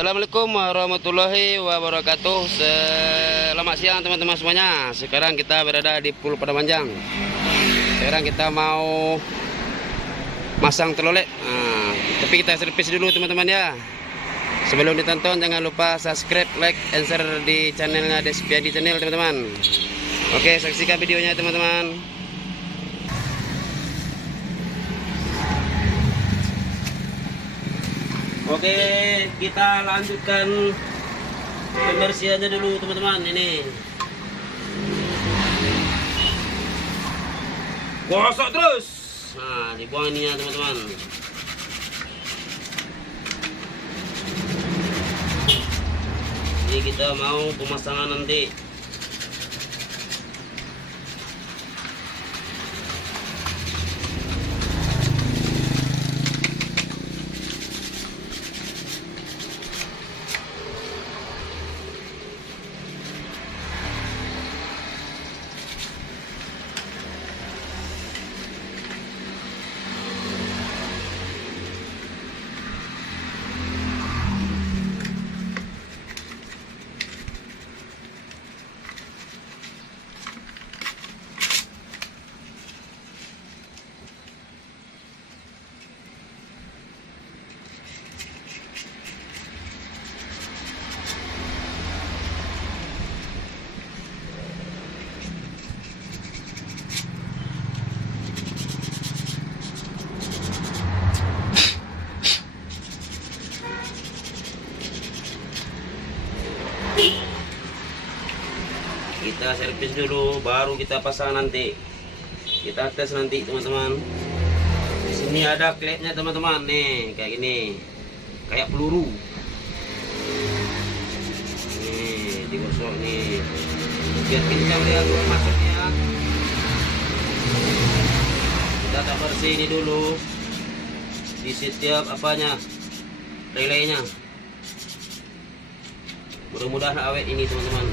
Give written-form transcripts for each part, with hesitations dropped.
Assalamualaikum warahmatullahi wabarakatuh. Selamat siang teman-teman semuanya. Sekarang kita berada di Pulau Padamanjang. Sekarang kita mau masang telolet. Tapi kita servis dulu teman-teman ya. Sebelum ditonton jangan lupa subscribe, like, and share di channelnya Despiadi Channel teman-teman. Oke, saksikan videonya teman-teman. Oke, kita lanjutkan pembersihannya dulu teman-teman. Ini gosok terus. Nah, dibuang ininya teman-teman. Ini kita mau pemasangan nanti. Kita servis dulu, baru kita pasang nanti. Kita tes nanti teman-teman. Di sini ada klepnya teman-teman, nih kayak gini, kayak peluru. Nih digosok nih, biar kencang dia keluar masuknya. Kita tak bersih ini dulu di setiap apanya, relaynya. Mudah-mudahan awet ini teman-teman.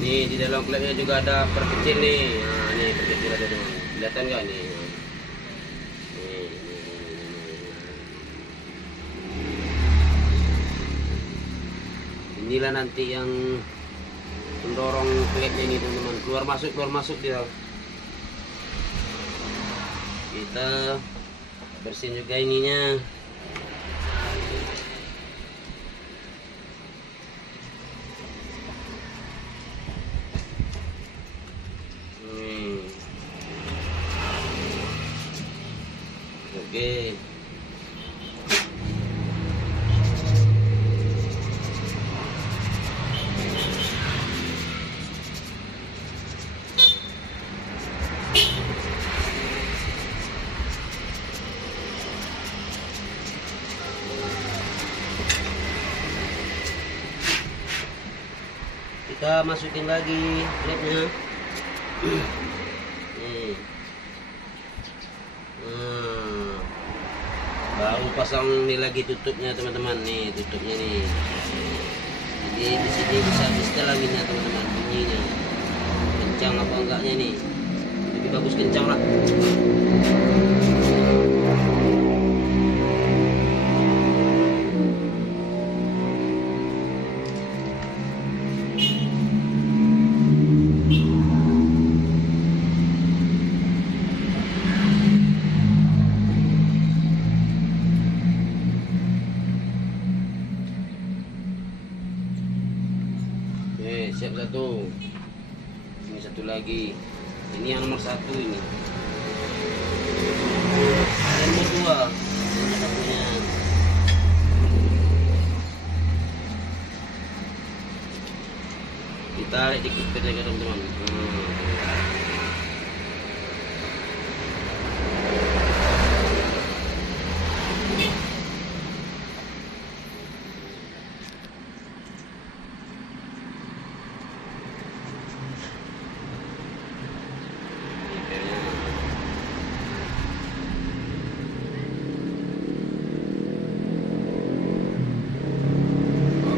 Nih di dalam klepnya juga ada perkecil nih. Nah, ini perkecil ada teman. Kelihatan nggak nih? Inilah nanti yang mendorong klepnya ini teman-teman. Keluar masuk dia. Kita bersihin juga ininya. Oke. Kita masukin lagi klepnya. Nih. Baru pasang ini lagi tutupnya teman-teman. Nih tutupnya nih. Jadi di sini bisa setelah minyak teman-teman, bunyinya kencang apa enggaknya nih. Lebih bagus kencang lah. Siap satu. Ini satu lagi. Ini yang nomor satu ini. Yang nomor dua. Ini satunya. Kita tarik dikit saja teman-teman.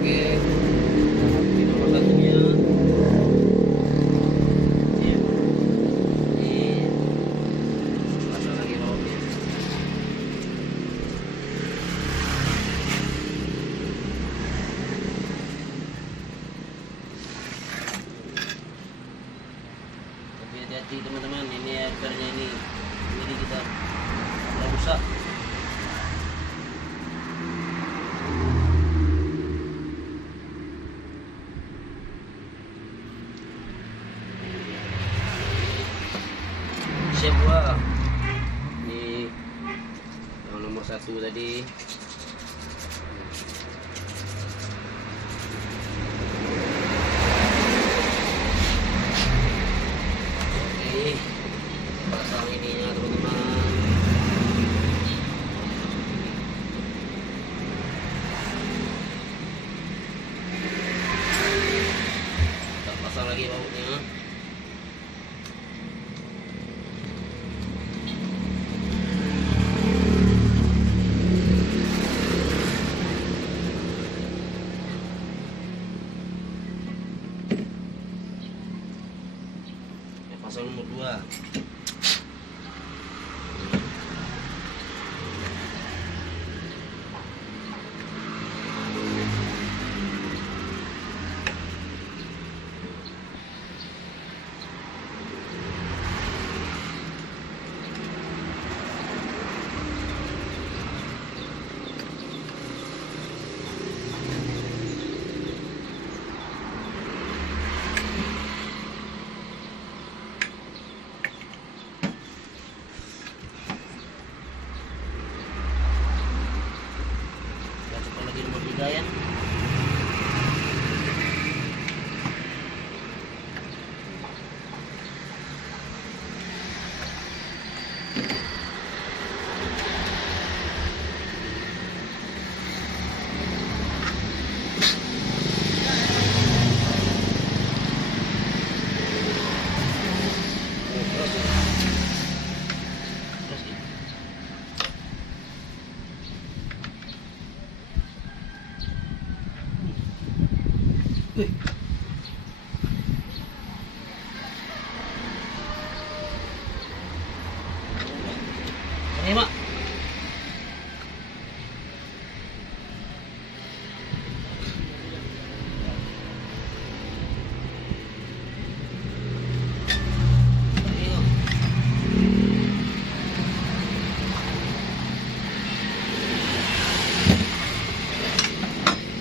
Oke. Ini nomor satunya. mati teman-teman. Ini airnya ini, jadi kita udah rusak. Siap gua. Ini yang nomor 1 tadi. Pasang ininya teman-teman. Kita pasang lagi bautnya. Pasang nomor 2. Lagi nomor 3 ya. Ini mak.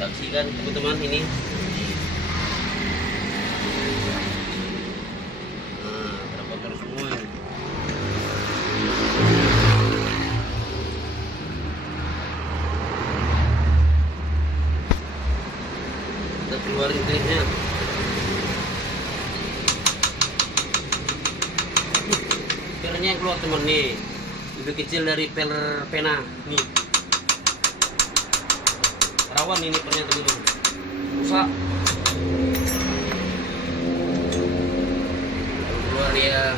Saksikan teman-teman ini. Nah, terkotor semua ini. Kita keluarin klipnya. Pelnya keluar teman nih, lebih kecil dari pel pena nih. Rawan ini pelnya teman-teman, rusak. Keluar ya.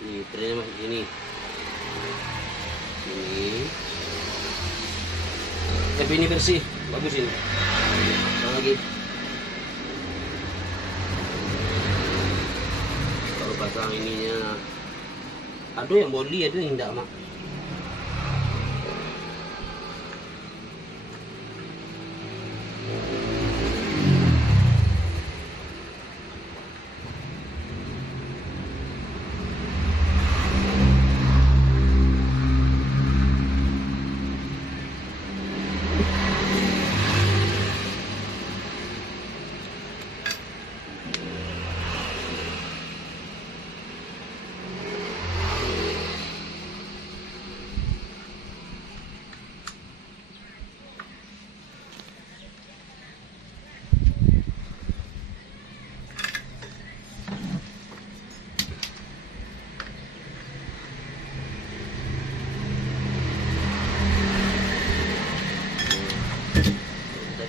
Ini pelnya masih ini. Tapi ini bersih, bagus ini. Lagi kalau pasang ininya, ada yang body, ada yang enggak mak.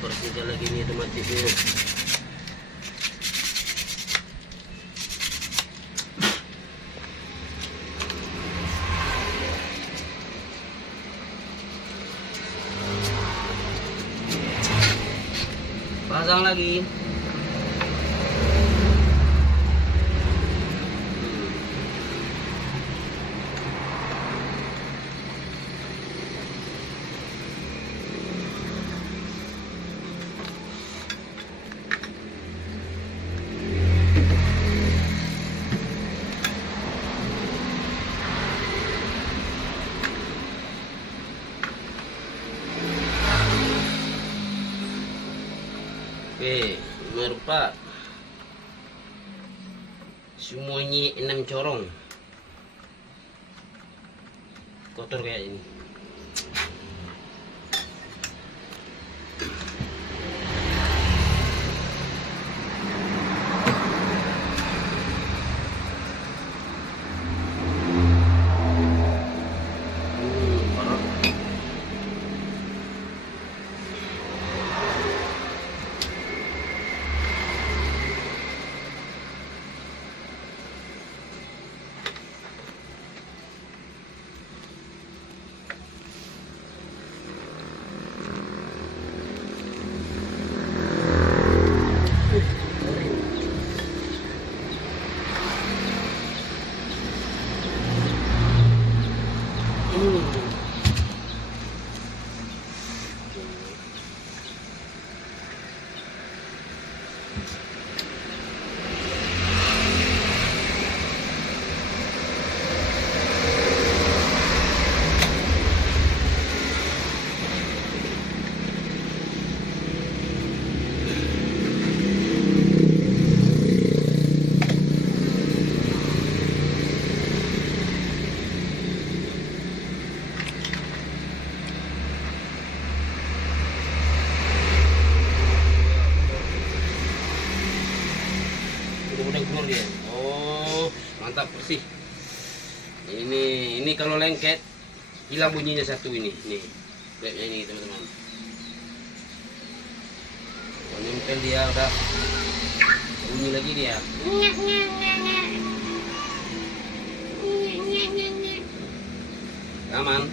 Bersihkan lagi ini otomatisnya. Pasang lagi. Oke, nomor 4. Semuanya 6 corong. Kotor kayak ini. Udah keluar dia. Oh, mantap, bersih. Ini kalau lengket hilang bunyinya satu ini. Nih. Klepnya ini teman-teman. Kalau nempel dia udah bunyi lagi dia. Aman.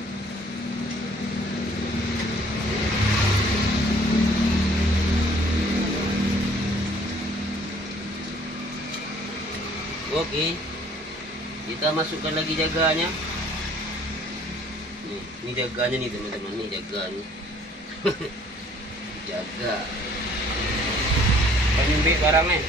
Oke, kita masukkan lagi jaganya. Nih, ini jaganya nih teman-teman, nih jaganya. Jaga. Penyembik barangnya.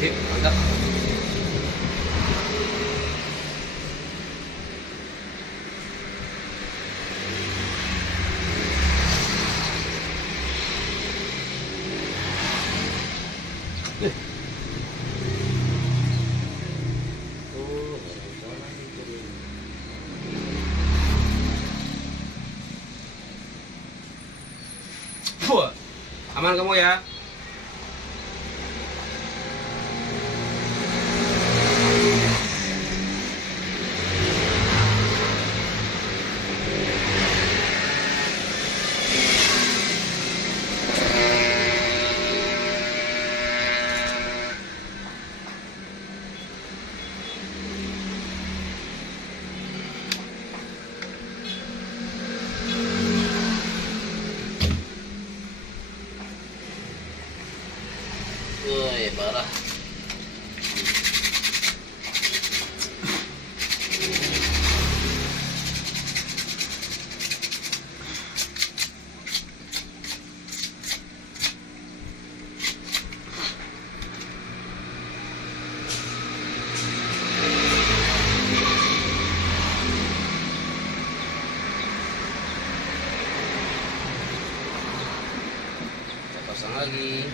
Sip, mantap. Aman kamu ya? Woi, parah. Kita pasang lagi.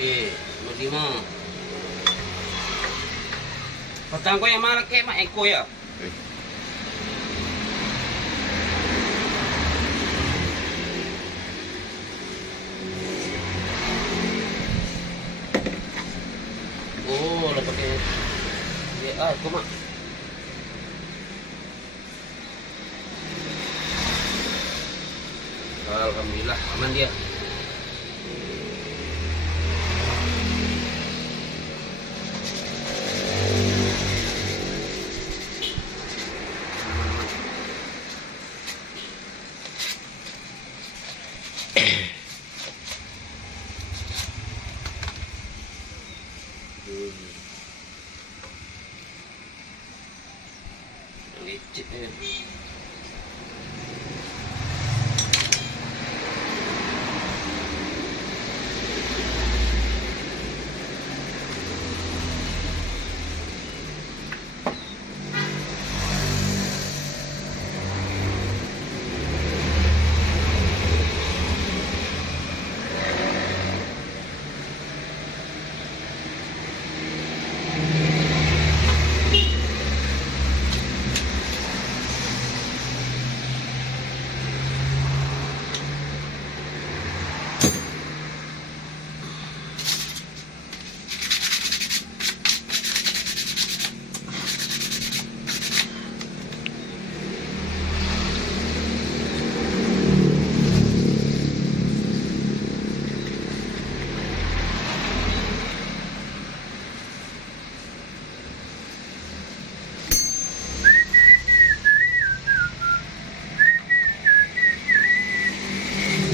Oke, nomor 5. Petang ko yang marah kayak mak eko ya. Oh, lah pakai ya, aku mak. Alhamdulillah aman dia. Licit ya.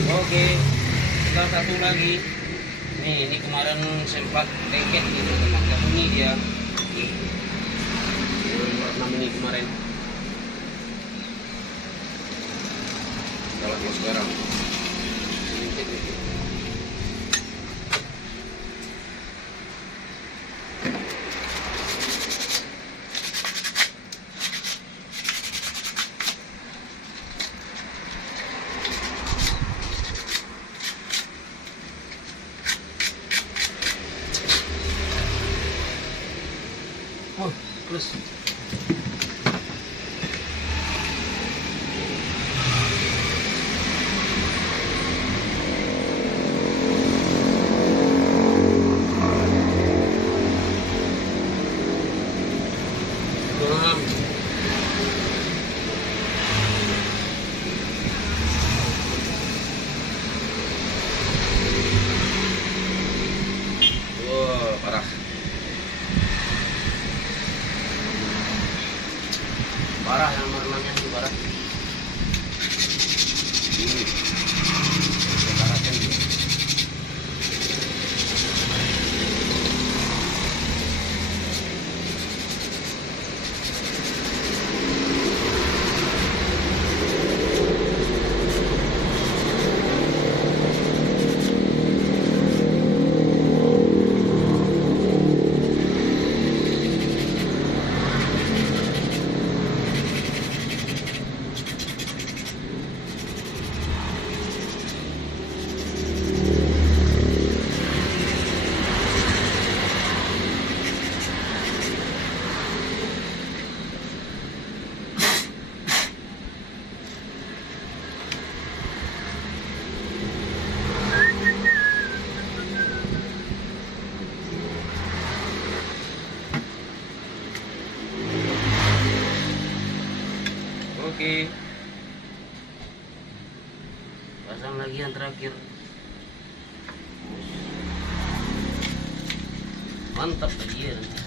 Oke, tinggal satu lagi. Nih, ini kemarin sempat lengket gitu teman, nggak bunyi dia. Nih, warna ini kemarin. Kalau sekarang, lengket gitu. Oh, terus. Wah, parah. Parah yang warnanya ini parah. Parahnya ini. Oke, pasang lagi yang terakhir. Mantap lagi ya nanti.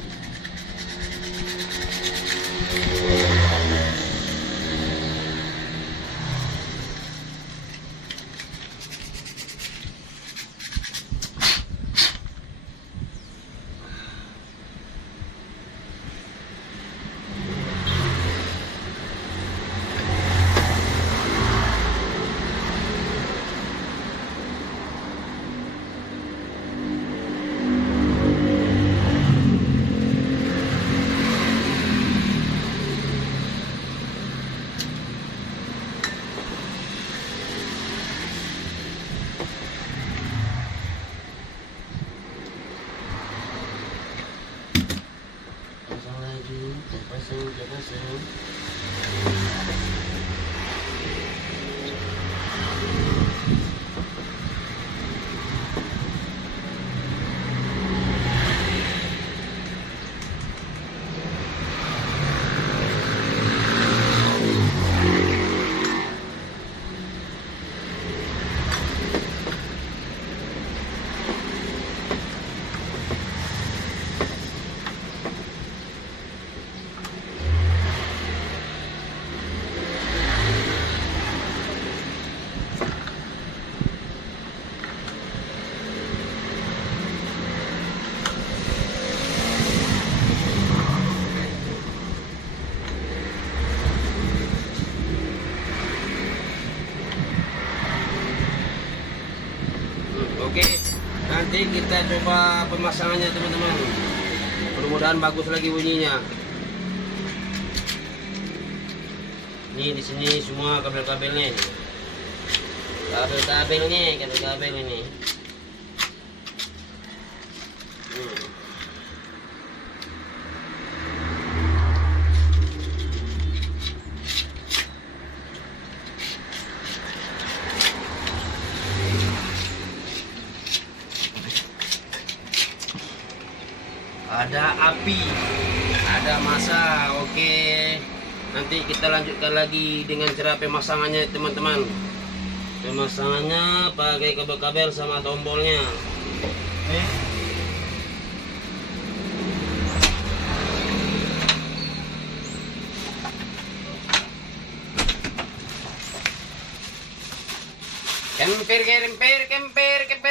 Pasang. Nanti kita coba pemasangannya teman-teman. Mudah-mudahan bagus lagi bunyinya. Ini di sini semua kabel-kabelnya. Kabel-kabel ini. Ada api, ada massa. Oke, nanti kita lanjutkan lagi dengan cara pemasangannya teman-teman. Pemasangannya pakai kabel-kabel sama tombolnya.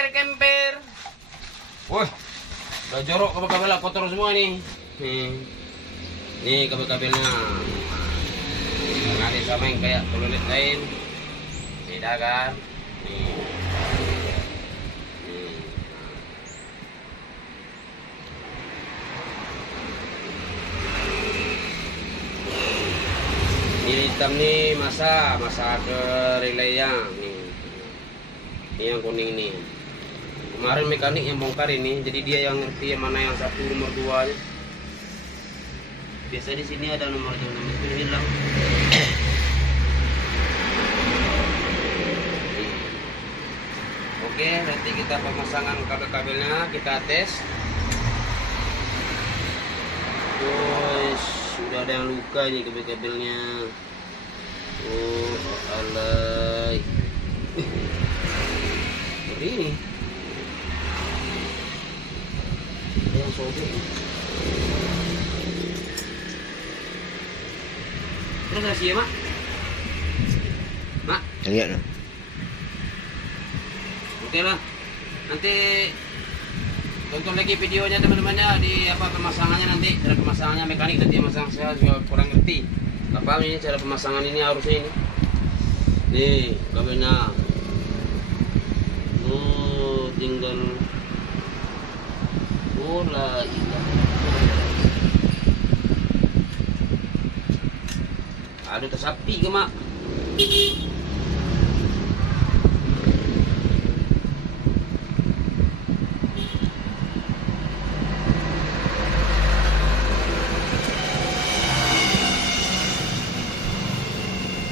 Kemper. Wah, udah jorok kabel-kabel kotor semua nih. Nih kabel-kabelnya. Nggak disamain kayak pelulit lain. Beda kan? Nih. Ini hitam nih masa ke relaynya nih. Ini yang kuning nih. Kemarin mekanik yang bongkar ini, jadi dia yang ngerti yang mana yang satu nomor 2 aja. Biasa di sini ada nomor 2, nomor 1 hilang. Oke, nanti kita pemasangan kabel-kabelnya kita tes. Guys, sudah ada yang luka nih kabel-kabelnya. Oh, alay. Ini yang sobek. Terus kasih ya, Mak? Lihat dong. Oke lah. Nanti tonton lagi videonya teman-temannya di apa pemasangannya nanti. Cara pemasangannya mekanik nanti masang, saya juga kurang ngerti. Apa ini cara pemasangan ini harusnya ini. Nih, kabelnya. Oh, tinggal bola ilah. Aduh, tersapi ke mak.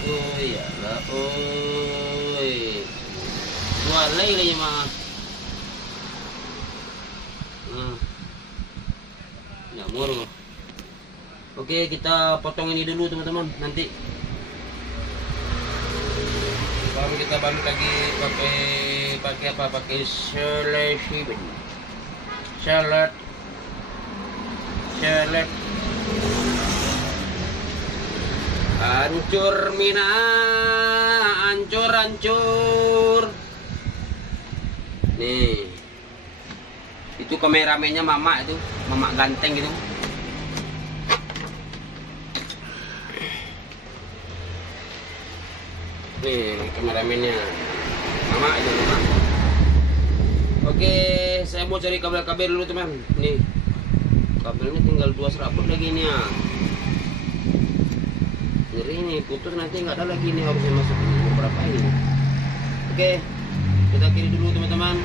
Oh iyalah, oi. Walai lah ya mak. Jamur. Oke, kita potong ini dulu teman-teman. Nanti baru kita balik lagi pakai apa? Pakai salad. Hancur Mina, hancur. Nih. Itu kameramennya mama itu, mama ganteng gitu. Nih kameramennya mama itu mama. Oke, saya mau cari kabel-kabel dulu teman. Nih kabelnya tinggal 2 serabut lagi nih ya. Ngeri ini putus nanti nggak ada lagi nih, harusnya masuk beberapa ini. Oke, kita akhiri dulu teman-teman.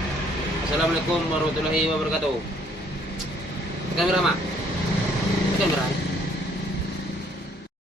Assalamualaikum warahmatullahi wabarakatuh. Kamera mak, kamera.